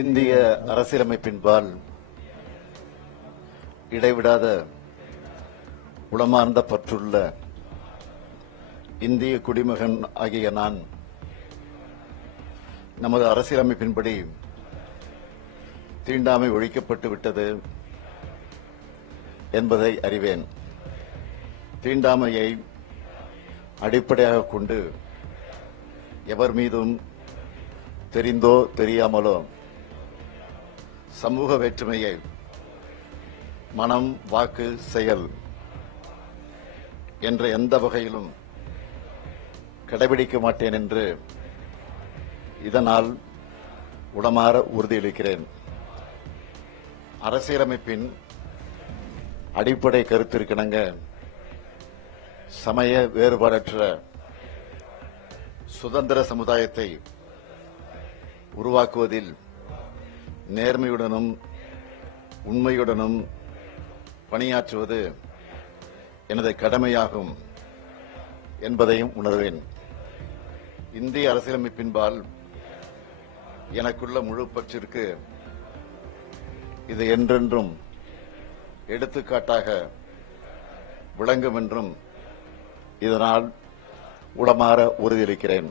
இந்திய அரசியலமைப்பின்பால் இடைவிடாத உளமார்ந்த பற்றுள்ள இந்திய குடிமகன் ஆகிய நான் நமது அரசியலமைப்பின்படி தீண்டாமை ஒழிக்கப்பட்டு விட்டது என்பதை அறிவேன். தீண்டாமையை அடிப்படையாக கொண்டு எவர் மீதும் தெரிந்தோ தெரியாமலோ சமூக வேற்றுமையை மனம், வாக்கு, செயல் என்ற எந்த வகையிலும் கடைபிடிக்க மாட்டேன் என்று இதனால் உளமாற உறுதியளிக்கிறேன். அரசியலமைப்பின் அடிப்படை கருத்திற்கிணங்க சமய வேறுபாடற்ற சுதந்திர சமுதாயத்தை உருவாக்குவதில் நேர்மையுடனும் உண்மையுடனும் பணியாற்றுவது எனது கடமையாகும் என்பதையும் உணர்வேன். இந்திய அரசியலமைப்பின்பால் எனக்குள்ள முழு பற்றிற்கு இது என்றென்றும் எடுத்துக்காட்டாக விளங்கும் என்றும் இதனால் உளமாற உறுதியளிக்கிறேன்.